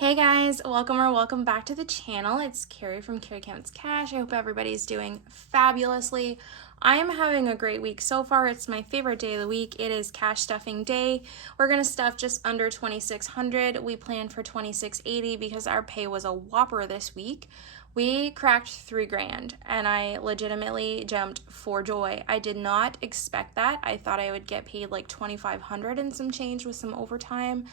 Hey guys, welcome back to the channel. It's Carrie from Carrie Counts Cash. I hope everybody's doing fabulously. I am having a great week so far. It's my favorite day of the week. It is cash stuffing day. We're gonna stuff just under $2,600. We planned for $2,680 because our pay was a whopper this week. We cracked $3,000 and I legitimately jumped for joy. I did not expect that. I thought I would get paid like $2,500 and some change with some overtime,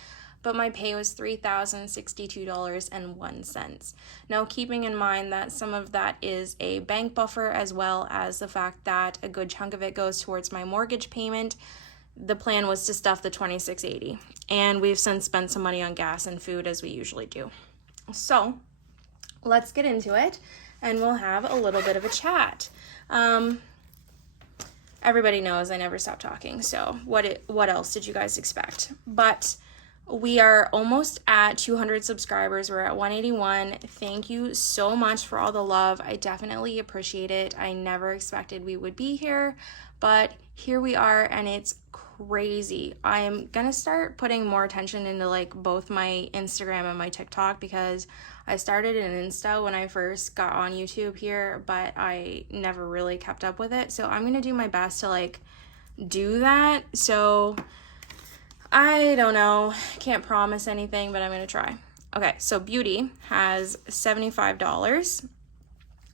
but my pay was $3,062.01. Now, keeping in mind that some of that is a bank buffer as well as the fact that a good chunk of it goes towards my mortgage payment, the plan was to stuff the $2,680. And we've since spent some money on gas and food as we usually do. So let's get into it and we'll have a little bit of a chat. Everybody knows I never stop talking, so what else did you guys expect? But we are almost at 200 subscribers. We're at 181. Thank you so much for all the love. I definitely appreciate it. I never expected we would be here, but here we are and it's crazy. I'm gonna start putting more attention into like both my Instagram and my TikTok because I started an Insta when I first got on YouTube here, but I never really kept up with it. So I'm gonna do my best to like do that. So I don't know, can't promise anything, but I'm gonna try. Okay, so Beauty has $75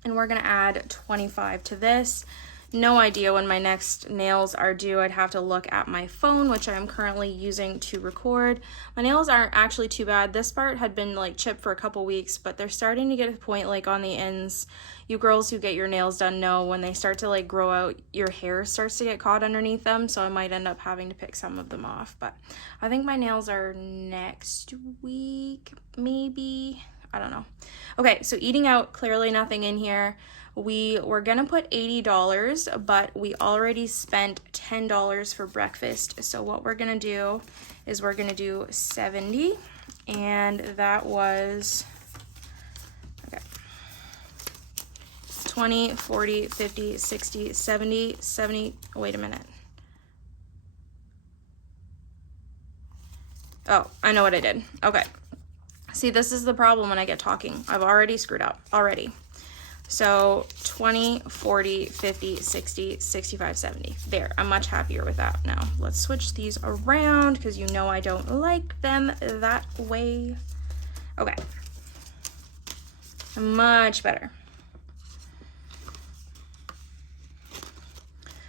and we're gonna add 25 to this. No idea when my next nails are due. I'd have to look at my phone, which I'm currently using to record. My nails aren't actually too bad. This part had been like chipped for a couple weeks, but they're starting to get to the point like on the ends. You girls who get your nails done know when they start to like grow out, your hair starts to get caught underneath them. So I might end up having to pick some of them off, but I think my nails are next week, maybe. I don't know. Okay, so eating out, clearly nothing in here. We were gonna put $80, but we already spent $10 for breakfast. So what we're gonna do is we're gonna do 70, and that was, okay, 20, 40, 50, 60, 70, 70, wait a minute. Oh, I know what I did. Okay. See, this is the problem when I get talking. I've already screwed up, already. So 20, 40, 50, 60, 65, 70. There, I'm much happier with that now. Let's switch these around because you know I don't like them that way. Okay. Much better.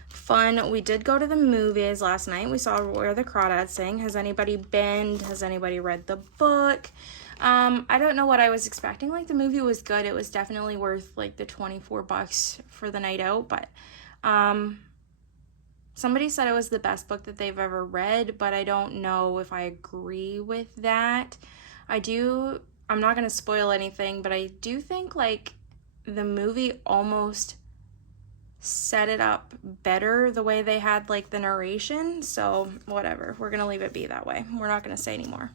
Fun. We did go to the movies last night. We saw Where the Crawdads Sing. Has anybody been? Has anybody read the book? I don't know what I was expecting. Like, the movie was good. It was definitely worth like the $24 for the night out, but somebody said it was the best book that they've ever read, but I don't know if I agree with that. I'm not going to spoil anything, but I do think like the movie almost set it up better the way they had like the narration. So whatever, we're going to leave it be that way. We're not going to say anymore.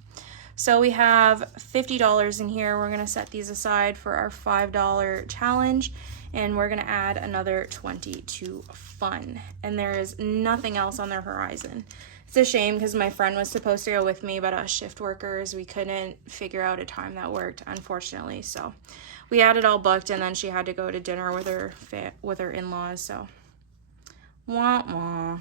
So we have $50 in here. We're gonna set these aside for our $5 challenge, and we're gonna add another 20 to fun. And there is nothing else on their horizon. It's a shame because my friend was supposed to go with me, but us shift workers, we couldn't figure out a time that worked, unfortunately. So we had it all booked, and then she had to go to dinner with her in-laws. So wah wah.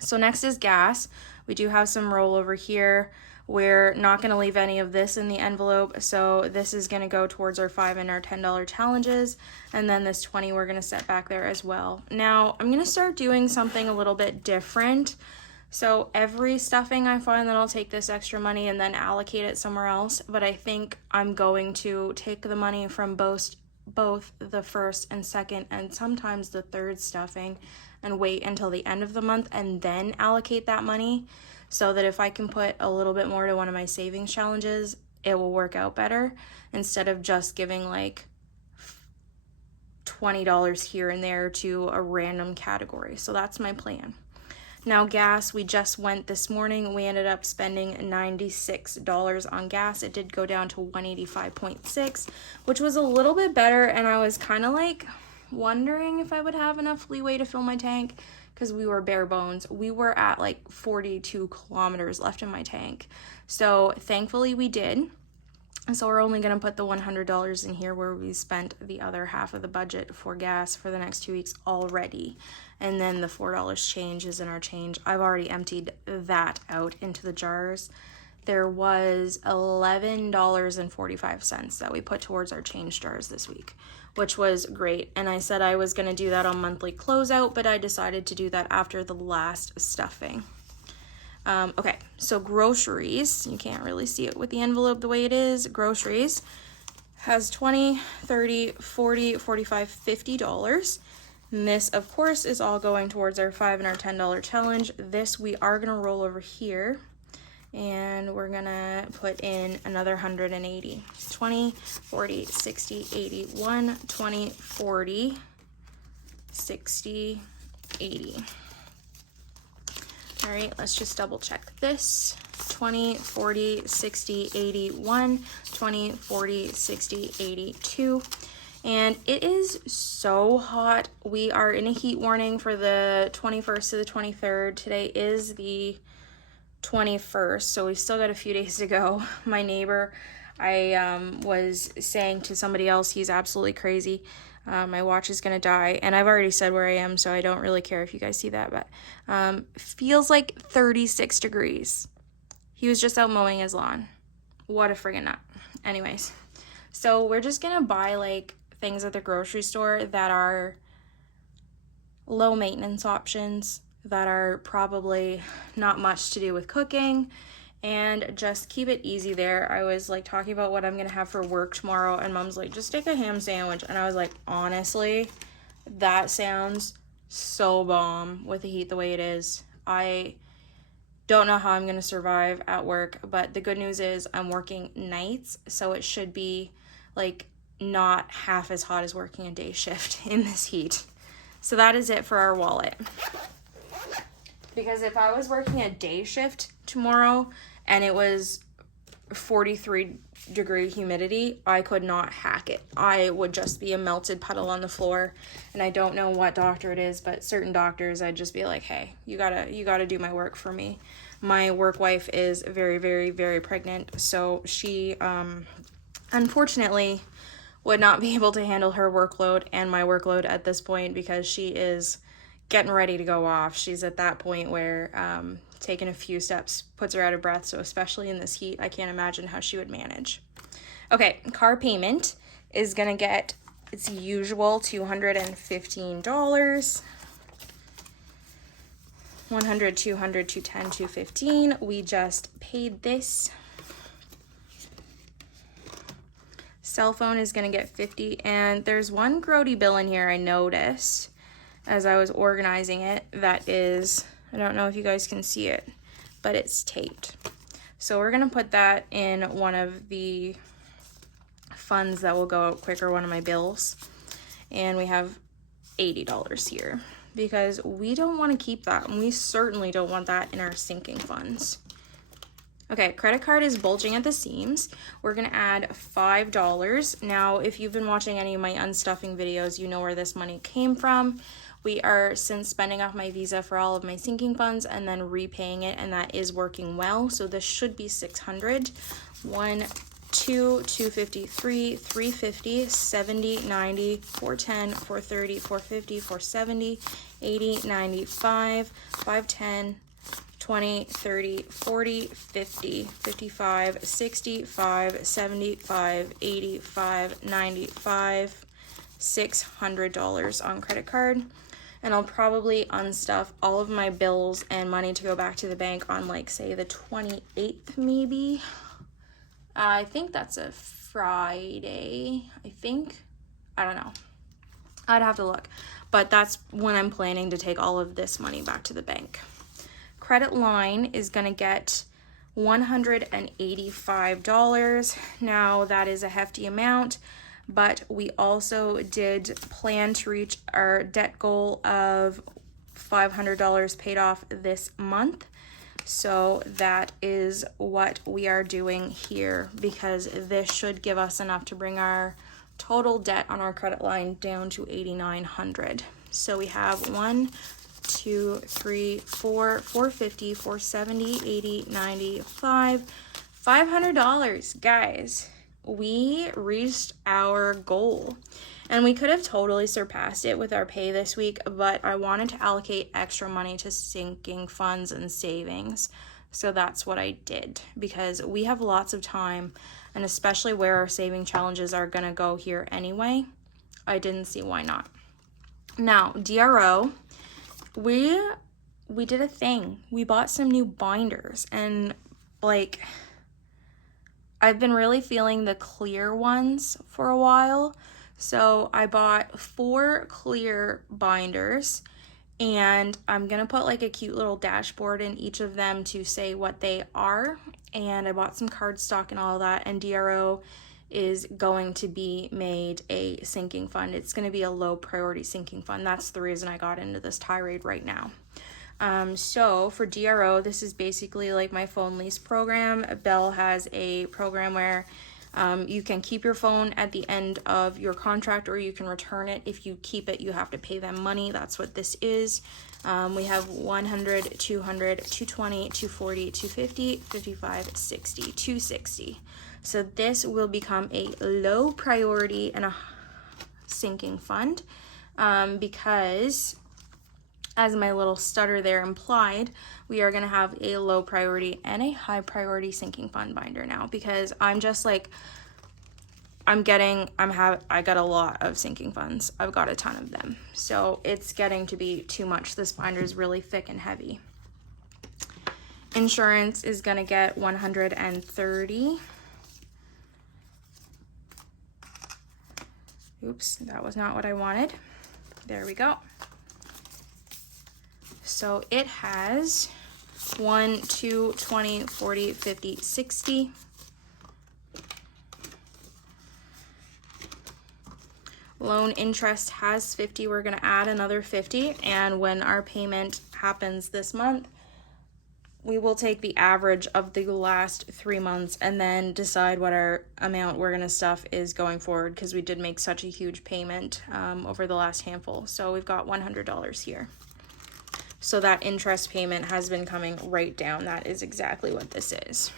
So next is gas. We do have some rollover here. We're not going to leave any of this in the envelope, so this is going to go towards our $5 and our $10 challenges, and then this 20 we're going to set back there as well. Now, I'm going to start doing something a little bit different. So every stuffing I find that I'll take this extra money and then allocate it somewhere else, but I think I'm going to take the money from both the first and second and sometimes the third stuffing and wait until the end of the month and then allocate that money, so that if I can put a little bit more to one of my savings challenges, it will work out better instead of just giving like $20 here and there to a random category. So that's my plan. Now gas, we just went this morning. We ended up spending $96 on gas. It did go down to 185.6, which was a little bit better, and I was kind of like wondering if I would have enough leeway to fill my tank, because we were bare bones. We were at like 42 kilometers left in my tank. So thankfully we did. So we're only going to put the $100 in here where we spent the other half of the budget for gas for the next 2 weeks already. And then the $4 change is in our change. I've already emptied that out into the jars. There was $11.45 that we put towards our change jars this week, which was great. And I said I was going to do that on monthly closeout, but I decided to do that after the last stuffing. Okay, so groceries, you can't really see it with the envelope the way it is. Groceries has $20, $30, $40, $45, $50. And this, of course, is all going towards our $5 and our $10 challenge. This we are going to roll over here, and we're going to put in another 180. 20, 40, 60, 80, 1, 20, 40, 60, 80. All right, let's just double check this. 20, 40, 60, 81, 20, 40, 60, 82. And it is so hot. We are in a heat warning for the 21st to the 23rd. Today is the 21st, so we've still got a few days to go. My neighbor, I was saying to somebody else, he's absolutely crazy. My watch is gonna die, and I've already said where I am, so I don't really care if you guys see that, but feels like 36 degrees. He was just out mowing his lawn. What a friggin' nut. Anyways, so we're just gonna buy like things at the grocery store that are low maintenance options, that are probably not much to do with cooking, and just keep it easy there. I was like talking about what I'm gonna have for work tomorrow, and Mom's like, just take a ham sandwich. And I was like, honestly, that sounds so bomb with the heat the way it is. I don't know how I'm gonna survive at work, but the good news is I'm working nights, so it should be like not half as hot as working a day shift in this heat. So that is it for our wallet. Because if I was working a day shift tomorrow and it was 43-degree humidity, I could not hack it. I would just be a melted puddle on the floor. And I don't know what doctor it is, but certain doctors, I'd just be like, hey, you gotta do my work for me. My work wife is very, very, very pregnant, so she unfortunately would not be able to handle her workload and my workload at this point, because she is getting ready to go off. She's at that point where taking a few steps puts her out of breath. So especially in this heat, I can't imagine how she would manage. Okay, car payment is gonna get its usual $215. 100, 200, 210, 215. We just paid this. Cell phone is gonna get 50, and there's one grody bill in here I noticed as I was organizing it that is, I don't know if you guys can see it, but it's taped. So we're gonna put that in one of the funds that will go out quicker, one of my bills. And we have $80 here because we don't want to keep that, and we certainly don't want that in our sinking funds. Okay, credit card is bulging at the seams. We're gonna add $5. Now, if you've been watching any of my unstuffing videos, you know where this money came from. We are since spending off my Visa for all of my sinking funds and then repaying it, and that is working well. So this should be $600. 1, 2, 253, 350, 70, 90, 410, 430, 450, 470, 80, 95, 510, 20, 30, 40, 50, 55, 65, 75, 85, 95, $600 on credit card. And I'll probably unstuff all of my bills and money to go back to the bank on, like, say the 28th maybe. I think that's a Friday, I don't know. I'd have to look. But that's when I'm planning to take all of this money back to the bank. Credit line is gonna get $185. Now that is a hefty amount, but we also did plan to reach our debt goal of $500 paid off this month. So that is what we are doing here, because this should give us enough to bring our total debt on our credit line down to $8,900. So we have 1, 2, 3, 4, 450, 470, 80, 95, $500, guys. we reached our goal. And we could have totally surpassed it with our pay this week, but I wanted to allocate extra money to sinking funds and savings. So that's what I did, because we have lots of time, and especially where our saving challenges are going to go here anyway, I didn't see why not. Now, DRO, we did a thing. We bought some new binders, and like, I've been really feeling the clear ones for a while. So I bought 4 clear binders, and I'm gonna put like a cute little dashboard in each of them to say what they are. And I bought some cardstock and all that, and DRO is going to be made a sinking fund. It's gonna be a low priority sinking fund. That's the reason I got into this tirade right now. So for DRO, this is basically like my phone lease program. Bell has a program where you can keep your phone at the end of your contract, or you can return it. If you keep it, you have to pay them money. That's what this is. We have 100, 200, 220, 240, 250, 55, 60, 260. So this will become a low priority and a sinking fund, because as my little stutter there implied, we are going to have a low priority and a high priority sinking fund binder now, because I'm just like, I got a lot of sinking funds. I've got a ton of them. So it's getting to be too much. This binder is really thick and heavy. Insurance is going to get 130. Oops, that was not what I wanted. There we go. So it has 1, 2, 20, 40, 50, 60. Loan interest has 50. We're going to add another 50. And when our payment happens this month, we will take the average of the last 3 months and then decide what our amount we're going to stuff is going forward, because we did make such a huge payment over the last handful. So we've got $100 here. So that interest payment has been coming right down. That is exactly what this is.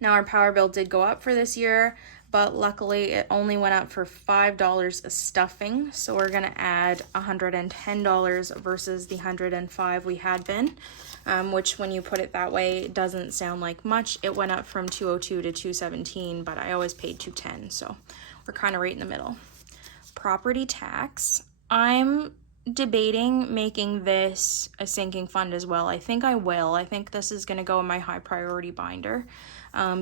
Now our power bill did go up for this year, but luckily it only went up for $5 a stuffing. So we're gonna add $110 versus the $105 we had been, which when you put it that way, doesn't sound like much. It went up from $202 to $217, but I always paid $210, so we're kind of right in the middle. Property tax, I'm debating making this a sinking fund as well. I think I will. I think this is going to go in my high priority binder,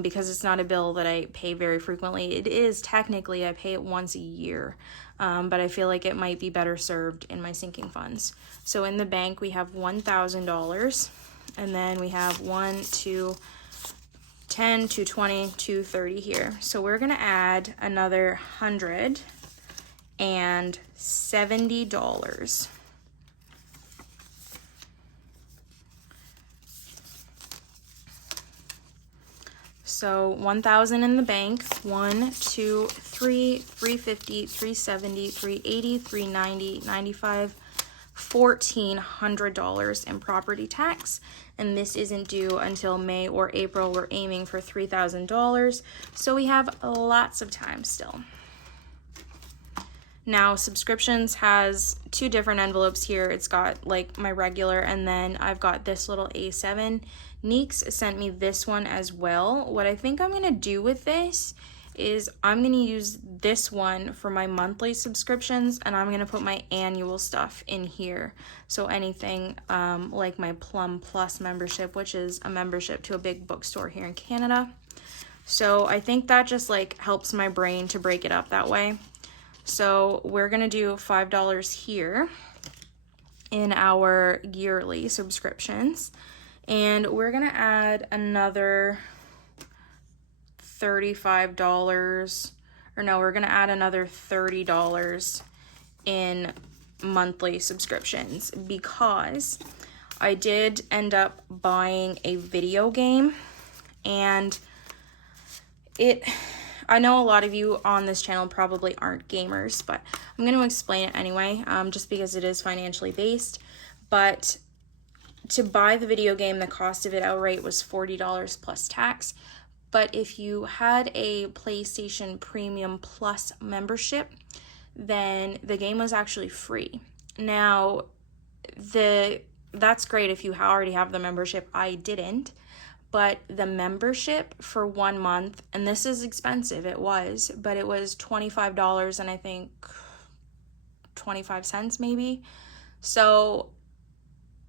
because it's not a bill that I pay very frequently. It is technically, I pay it once a year, but I feel like it might be better served in my sinking funds. So in the bank we have $1,000, and then we have 1, 2, 10, 220, 230 here. So we're going to add another $170. So 1,000 in the bank, 1, 2, 3, 350, 370, 380, 390, 95, $1,400 in property tax, and this isn't due until May or April. We're aiming for $3,000, so we have lots of time still. Now subscriptions has 2 different envelopes here. It's got like my regular, and then I've got this little A7. Neeks sent me this one as well. What I think I'm gonna do with this is I'm gonna use this one for my monthly subscriptions, and I'm gonna put my annual stuff in here. So anything like my Plum Plus membership, which is a membership to a big bookstore here in Canada. So I think that just like helps my brain to break it up that way. So we're gonna do $5 here in our yearly subscriptions, and we're gonna add another $35, or no, we're gonna add another $30 in monthly subscriptions, because I did end up buying a video game, and I know a lot of you on this channel probably aren't gamers, but I'm going to explain it anyway, just because it is financially based. But to buy the video game, the cost of it outright was $40 plus tax. But if you had a PlayStation Premium Plus membership, then the game was actually free. Now, that's great if you already have the membership. I didn't. But the membership for 1 month, and this is expensive, it was $25 and I think 25 cents maybe. So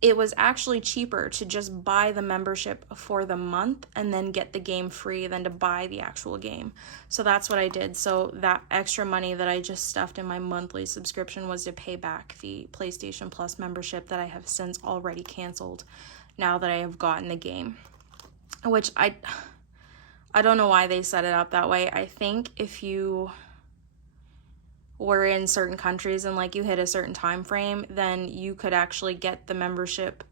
it was actually cheaper to just buy the membership for the month and then get the game free than to buy the actual game. So that's what I did. So that extra money that I just stuffed in my monthly subscription was to pay back the PlayStation Plus membership that I have since already canceled now that I have gotten the game. Which I don't know why they set it up that way. I think if you were in certain countries and like you hit a certain time frame, then you could actually get the membership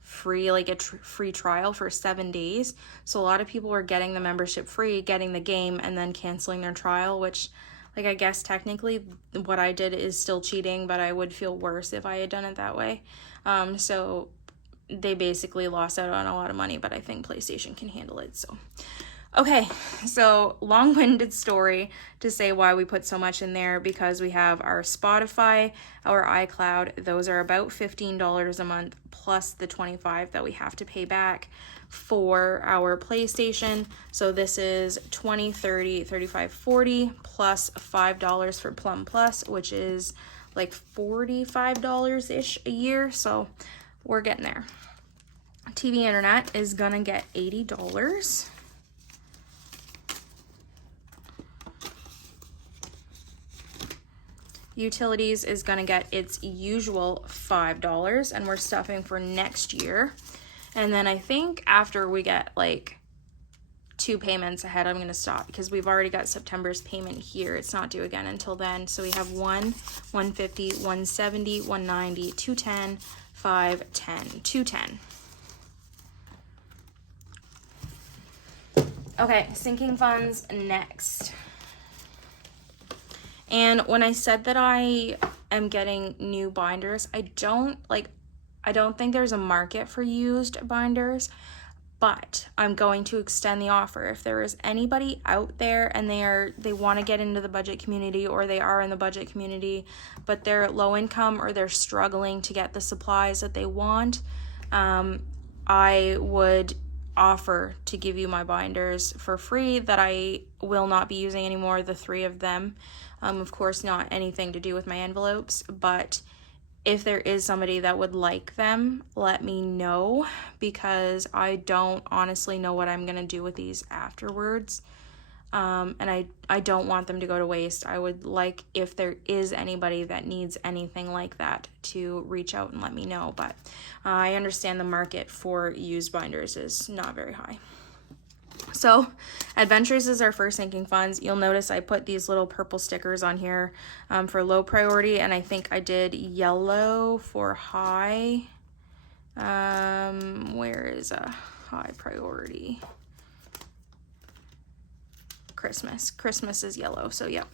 free, like a free trial for 7 days. So a lot of people were getting the membership free, getting the game, and then canceling their trial, which, like, I guess technically what I did is still cheating, but I would feel worse if I had done it that way. So they basically lost out on a lot of money, but I think PlayStation can handle it. So, okay, so long-winded story to say why we put so much in there, because we have our Spotify, our iCloud, those are about $15 a month, plus the $25 that we have to pay back for our PlayStation. So this is $20, $30, $35, $40, plus $5 for Plum Plus, which is like $45-ish a year. So we're getting there. TV internet is gonna get $80. Utilities is gonna get its usual $5, and we're stuffing for next year. And then I think after we get like 2 payments ahead, I'm gonna stop, because we've already got September's payment here. It's not due again until then. So we have 150, 170, 190, 210, 510, 210. Okay, sinking funds next. And when I said that I am getting new binders, I don't think there's a market for used binders, but I'm going to extend the offer. If there is anybody out there and they want to get into the budget community, or they are in the budget community, but they're low income or they're struggling to get the supplies that they want, I would offer to give you my binders for free that I will not be using anymore, the 3 of them. Of course, not anything to do with my envelopes, but if there is somebody that would like them, let me know, because I don't honestly know what I'm going to do with these afterwards. And I don't want them to go to waste. I would like, if there is anybody that needs anything like that, to reach out and let me know. But I understand the market for used binders is not very high. So Adventures is our first sinking funds. You'll notice I put these little purple stickers on here for low priority, and I think I did yellow for high. Where is a high priority? Christmas is yellow, so yeah.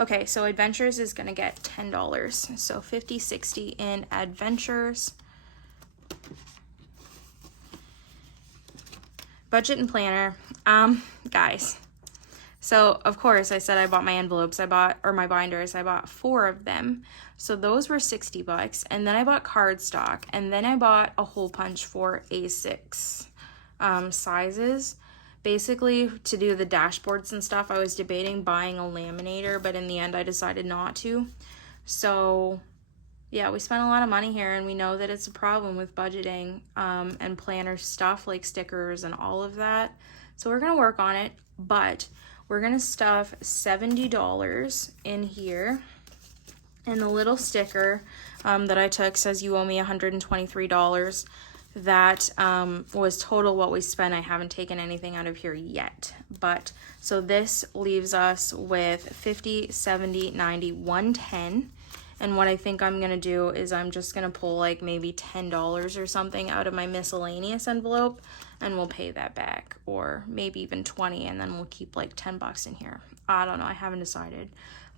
Okay, so Adventures is gonna get $10. So 50, 60 in Adventures. Budget and planner. Guys, so of course I said I bought my envelopes, my binders, I bought 4 of them. So those were $60, and then I bought cardstock, and then I bought a hole punch for A6 sizes. Basically, to do the dashboards and stuff, I was debating buying a laminator, but in the end I decided not to. So yeah, we spent a lot of money here, and we know that it's a problem with budgeting and planner stuff like stickers and all of that. So we're gonna work on it, but we're gonna stuff $70 in here. And the little sticker that I took says you owe me $123. That was total what we spent. I haven't taken anything out of here yet. But so this leaves us with 50, 70, 90, 110. And what I think I'm gonna do is I'm just gonna pull like maybe $10 or something out of my miscellaneous envelope, and we'll pay that back, or maybe even 20, and then we'll keep like $10 in here. I don't know, I haven't decided.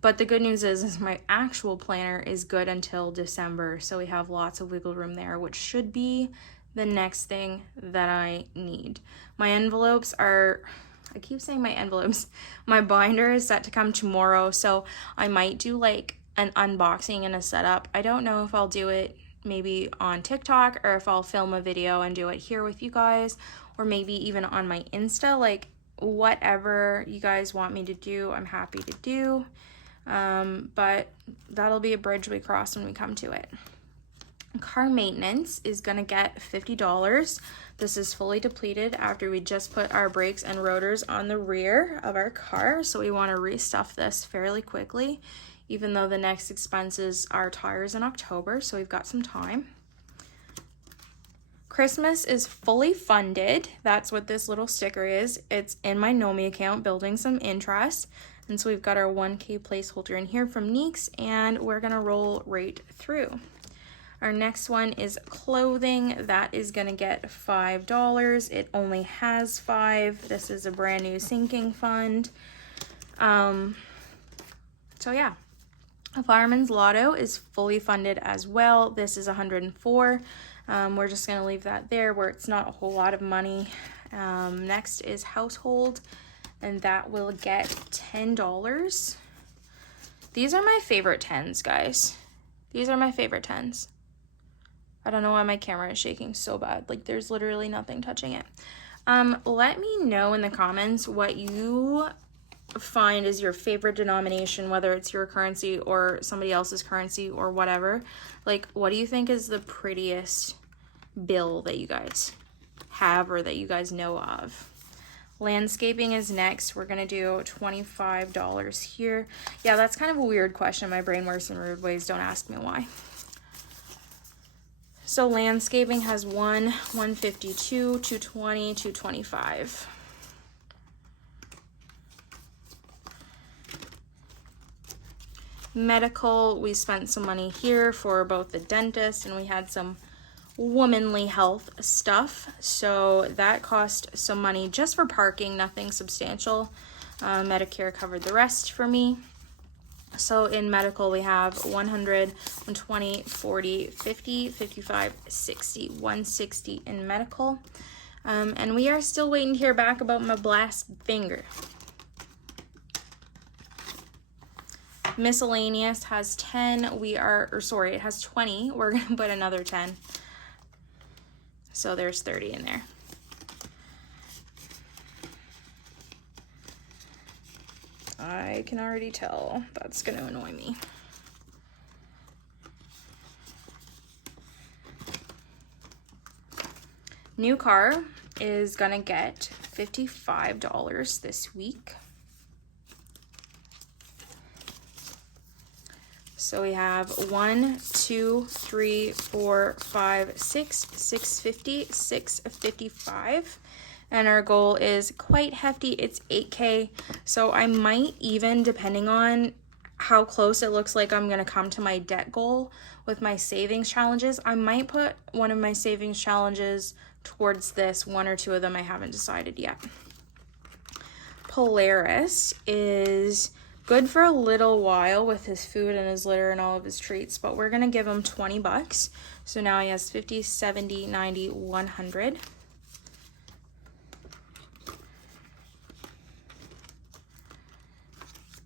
But the good news is my actual planner is good until December, so we have lots of wiggle room there, which should be the next thing that I need. My envelopes are I keep saying my envelopes. My binder is set to come tomorrow, so I might do like an unboxing and a setup. I don't know if I'll do it maybe on TikTok or if I'll film a video and do it here with you guys, or maybe even on my Insta. Like whatever you guys want me to do, I'm happy to do. But that'll be a bridge we cross when we come to it. Car maintenance is gonna get $50. This is fully depleted after we just put our brakes and rotors on the rear of our car, so we want to restuff this fairly quickly, even though the next expenses are tires in October, so we've got some time. Christmas is fully funded. That's what this little sticker is. It's in my Nomi account, building some interest. And so we've got our 1K placeholder in here from Neeks, and we're gonna roll right through. Our next one is clothing. That is gonna get $5. It only has 5. This is a brand new sinking fund. So yeah. A Fireman's Lotto is fully funded as well. This is 104. We're just gonna leave that there where it's not a whole lot of money. Next is household, and that will get $10. These are my favorite 10s, guys. These are my favorite 10s. I don't know why my camera is shaking so bad. Like there's literally nothing touching it. Let me know in the comments what you find is your favorite denomination, whether it's your currency or somebody else's currency or whatever. Like, what do you think is the prettiest bill that you guys have or that you guys know of? Landscaping is next. We're gonna do $25 here. Yeah, that's kind of a weird question. My brain works in weird ways. Don't ask me why. So landscaping has 152, 220, 225. Medical, we spent some money here for both the dentist, and we had some womanly health stuff, so that cost some money just for parking, nothing substantial. Medicare covered the rest for me. So in medical we have 100, 120, 40, 50, 55, 60, 160 in medical. And we are still waiting to hear back about my blast finger. Miscellaneous has 10. It has 20. We're gonna put another 10. So there's 30 in there. I can already tell that's gonna annoy me. New car is gonna get $55 this week. So we have 1, 2, 3, 4, 5, 6, 650, 655. And our goal is quite hefty. It's 8K. So I might even, depending on how close it looks like I'm gonna come to my debt goal with my savings challenges, I might put one of my savings challenges towards this. 1 or 2 of them I haven't decided yet. Polaris is good for a little while with his food and his litter and all of his treats, but we're gonna give him $20. So now he has 50, 70, 90, 100.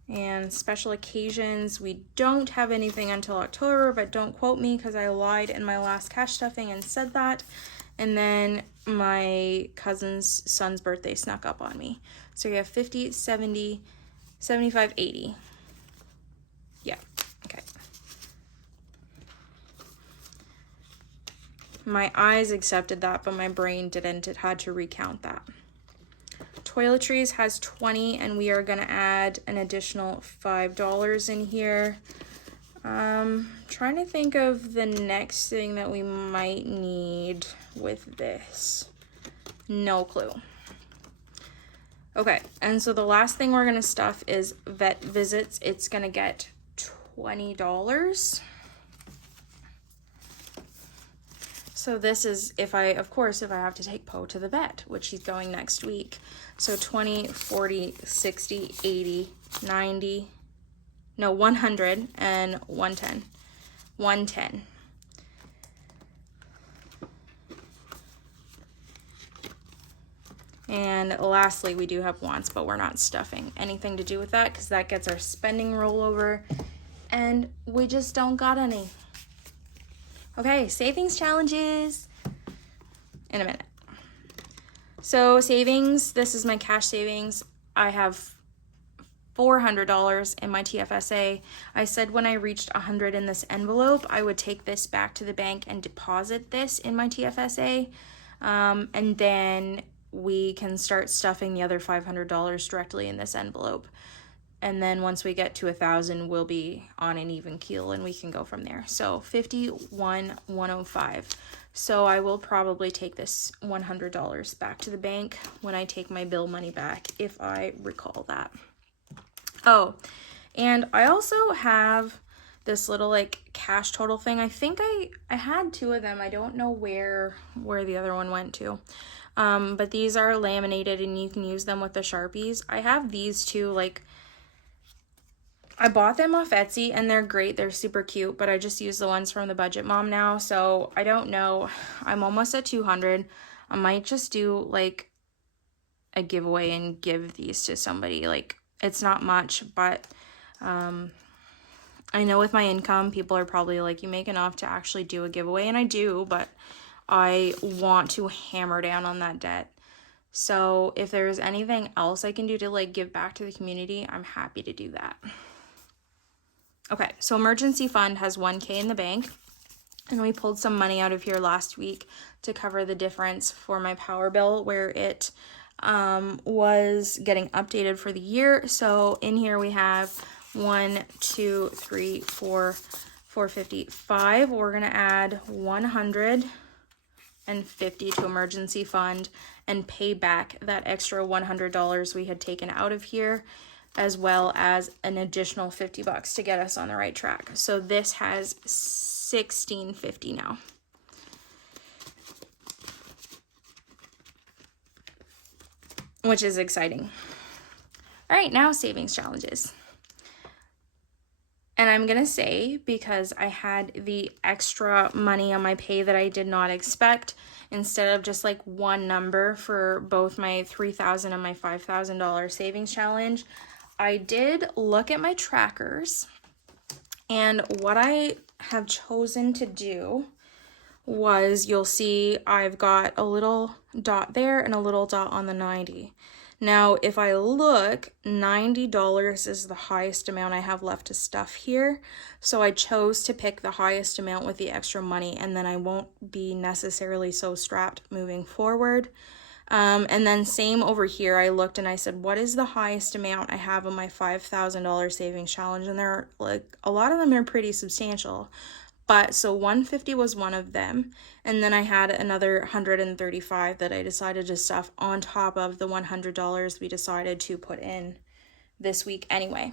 And special occasions, we don't have anything until October, but don't quote me because I lied in my last cash stuffing and said that. And then my cousin's son's birthday snuck up on me. So we have 50, 70, 75, 80. Yeah, okay. My eyes accepted that, but my brain didn't. It had to recount that. Toiletries has 20, and we are gonna add an additional $5 in here. Trying to think of the next thing that we might need with this. No clue. Okay, and so the last thing we're gonna stuff is vet visits. It's gonna get $20. So this is if I have to take Poe to the vet, which he's going next week. So 20, 40, 60, 80, 90, no, 100 and 110. 110. And lastly, we do have wants, but we're not stuffing anything to do with that because that gets our spending rollover and we just don't got any. Okay, savings challenges in a minute. So savings, this is my cash savings. I have $400 in my TFSA. I said when I reached 100 in this envelope, I would take this back to the bank and deposit this in my TFSA. And then we can start stuffing the other $500 directly in this envelope. And then once we get to 1,000, we'll be on an even keel and we can go from there. So 51,105. So I will probably take this $100 back to the bank when I take my bill money back, if I recall that. Oh, and I also have this little like cash total thing. I think I had two of them. I don't know where the other one went to. But these are laminated and you can use them with the Sharpies. I have these two, like, I bought them off Etsy and they're great. They're super cute, but I just use the ones from the Budget Mom now. So I don't know. I'm almost at 200. I might just do like a giveaway and give these to somebody. Like, it's not much, but I know with my income, people are probably like, you make enough to actually do a giveaway, and I do, but I want to hammer down on that debt. So if there's anything else I can do to like give back to the community, I'm happy to do that. Okay, so emergency fund has $1,000 in the bank, and we pulled some money out of here last week to cover the difference for my power bill where it was getting updated for the year. So in here we have 455. We're gonna add 150 to emergency fund and pay back that extra $100 we had taken out of here, as well as an additional $50 to get us on the right track. So this has $1,650 now. Which is exciting. All right, now savings challenges. And I'm gonna say, because I had the extra money on my pay that I did not expect, instead of just like one number for both my $3,000 and my $5,000 savings challenge, I did look at my trackers, and what I have chosen to do was, you'll see I've got a little dot there and a little dot on the 90. Now, if I look, $90 is the highest amount I have left to stuff here. So I chose to pick the highest amount with the extra money, and then I won't be necessarily so strapped moving forward. And then same over here, I looked and I said, what is the highest amount I have on my $5,000 savings challenge? And there are like, a lot of them are pretty substantial. But so 150 was one of them, and then I had another 135 that I decided to stuff on top of the $100 we decided to put in this week anyway.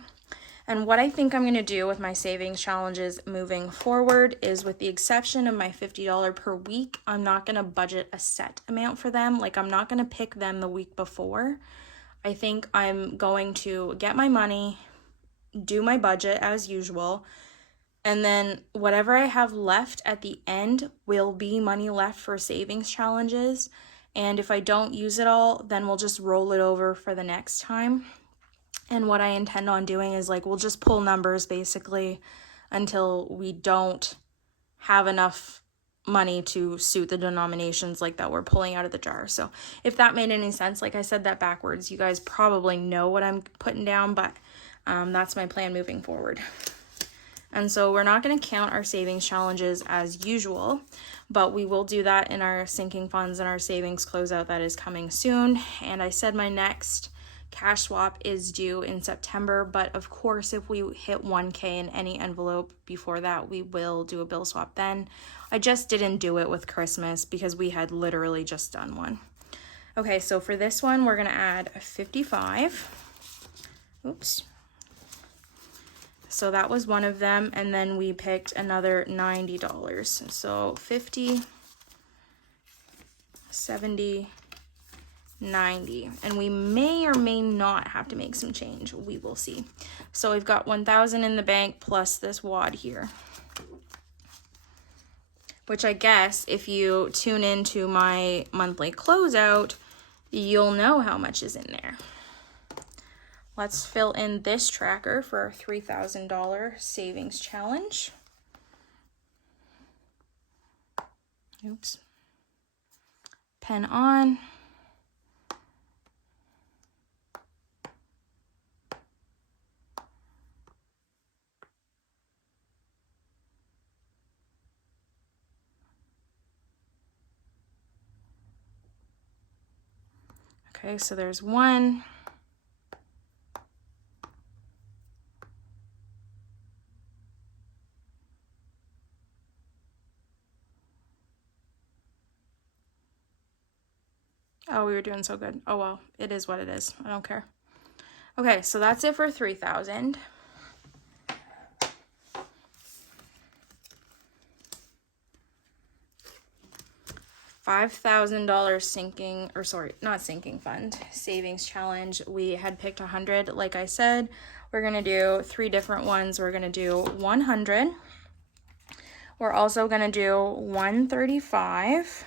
And what I think I'm going to do with my savings challenges moving forward is, with the exception of my $50 per week, I'm not going to budget a set amount for them. Like, I'm not going to pick them the week before. I think I'm going to get my money, do my budget as usual, and then whatever I have left at the end will be money left for savings challenges. And if I don't use it all, then we'll just roll it over for the next time. And what I intend on doing is, like, we'll just pull numbers basically until we don't have enough money to suit the denominations like that we're pulling out of the jar. So if that made any sense, like I said that backwards, you guys probably know what I'm putting down, but that's my plan moving forward. And so we're not going to count our savings challenges as usual, but we will do that in our sinking funds and our savings closeout that is coming soon. And I said my next cash swap is due in September, but of course, if we hit 1K in any envelope before that, we will do a bill swap then. I just didn't do it with Christmas because we had literally just done one. Okay, so for this one, we're going to add a 55. Oops. So that was one of them, and then we picked another $90. So 50, 70, 90, and we may or may not have to make some change. We will see. So we've got 1,000 in the bank plus this wad here, which I guess if you tune into my monthly closeout, you'll know how much is in there. Let's fill in this tracker for our $3,000 savings challenge. Oops. Pen on. Okay, so there's one. Oh, we were doing so good. Oh well, it is what it is. I don't care. Okay, so that's it for 3,000. $5,000 sinking, or sorry, not sinking fund, savings challenge. We had picked 100. Like I said, we're gonna do 3 different ones. We're gonna do 100. We're also gonna do 135.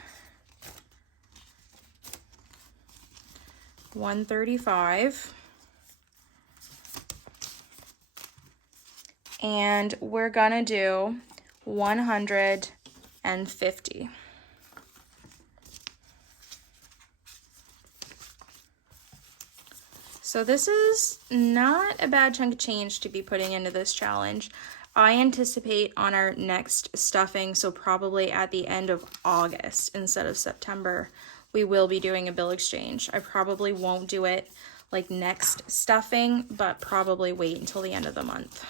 135. And we're gonna do 150. So this is not a bad chunk of change to be putting into this challenge. I anticipate on our next stuffing, so probably at the end of August instead of September, we will be doing a bill exchange. I probably won't do it like next stuffing, but probably wait until the end of the month.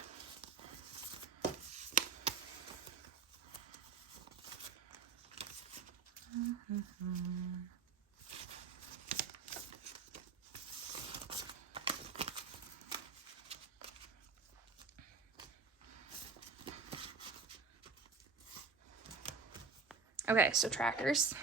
Okay, so trackers.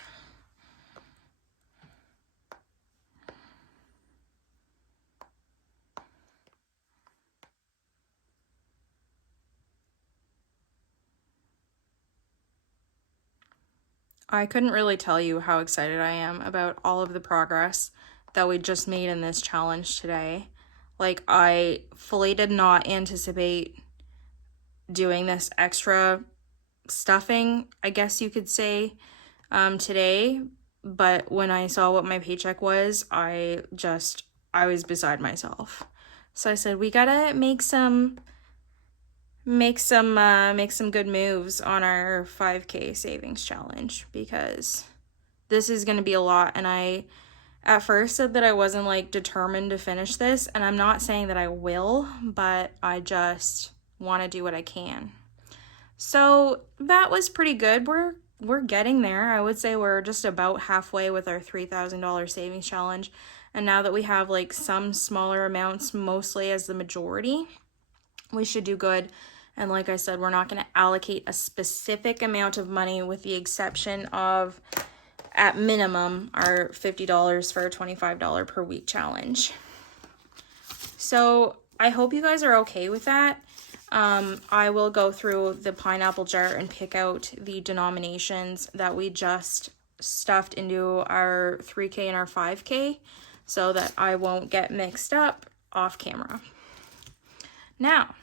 I couldn't really tell you how excited I am about all of the progress that we just made in this challenge today. Like, I fully did not anticipate doing this extra stuffing, I guess you could say, today. But when I saw what my paycheck was, I was beside myself. So I said, we gotta make some good moves on our 5K savings challenge, because this is gonna be a lot. And I at first said that I wasn't like determined to finish this, and I'm not saying that I will, but I just want to do what I can. So that was pretty good. We're getting there. I would say we're just about halfway with our $3,000 savings challenge. And now that we have like some smaller amounts, mostly as the majority, we should do good. And like I said, we're not going to allocate a specific amount of money, with the exception of, at minimum, our $50 for a $25 per week challenge. So I hope you guys are okay with that. I will go through the pineapple jar and pick out the denominations that we just stuffed into our 3K and our 5K, so that I won't get mixed up off camera. Now,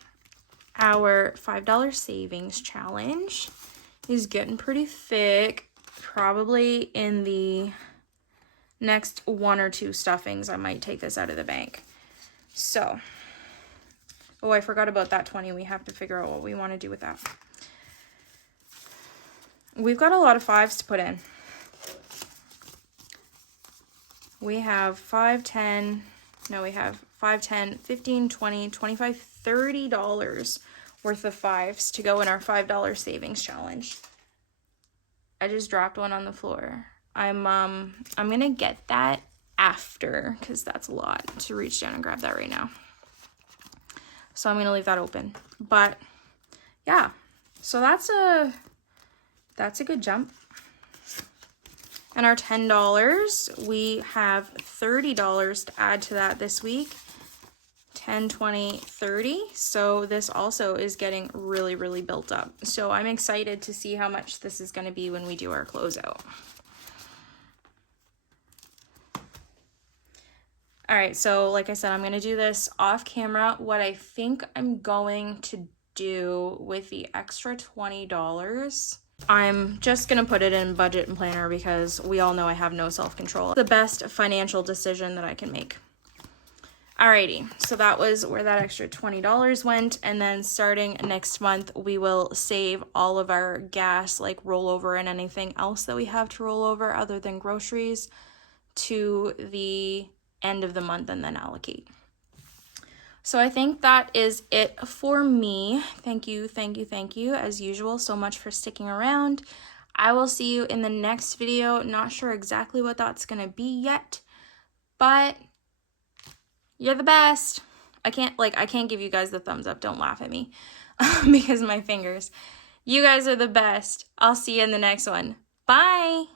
our $5 savings challenge is getting pretty thick. Probably in the next 1 or 2 stuffings, I might take this out of the bank. So, oh, I forgot about that 20. We have to figure out what we want to do with that. We've got a lot of 5s to put in. We have 5, 10, no, we have 5, 10, 15, 20, 25, $30 worth of 5s to go in our $5 savings challenge. I just dropped one on the floor. I'm gonna get that after, because that's a lot to reach down and grab that right now. So I'm gonna leave that open. But yeah, so that's a good jump. And our $10, we have $30 to add to that this week. 10, 20, 30. So this also is getting really, really built up. So I'm excited to see how much this is going to be when we do our closeout. All right, so like I said, I'm going to do this off camera. What I think I'm going to do with the extra $20, I'm just going to put it in budget and planner because we all know I have no self-control. The best financial decision that I can make. Alrighty, so that was where that extra $20 went, and then starting next month, we will save all of our gas, like rollover and anything else that we have to roll over other than groceries to the end of the month and then allocate. So I think that is it for me. Thank you, as usual, so much for sticking around. I will see you in the next video. Not sure exactly what that's gonna be yet, but you're the best. I can't give you guys the thumbs up. Don't laugh at me because of my fingers. You guys are the best. I'll see you in the next one. Bye.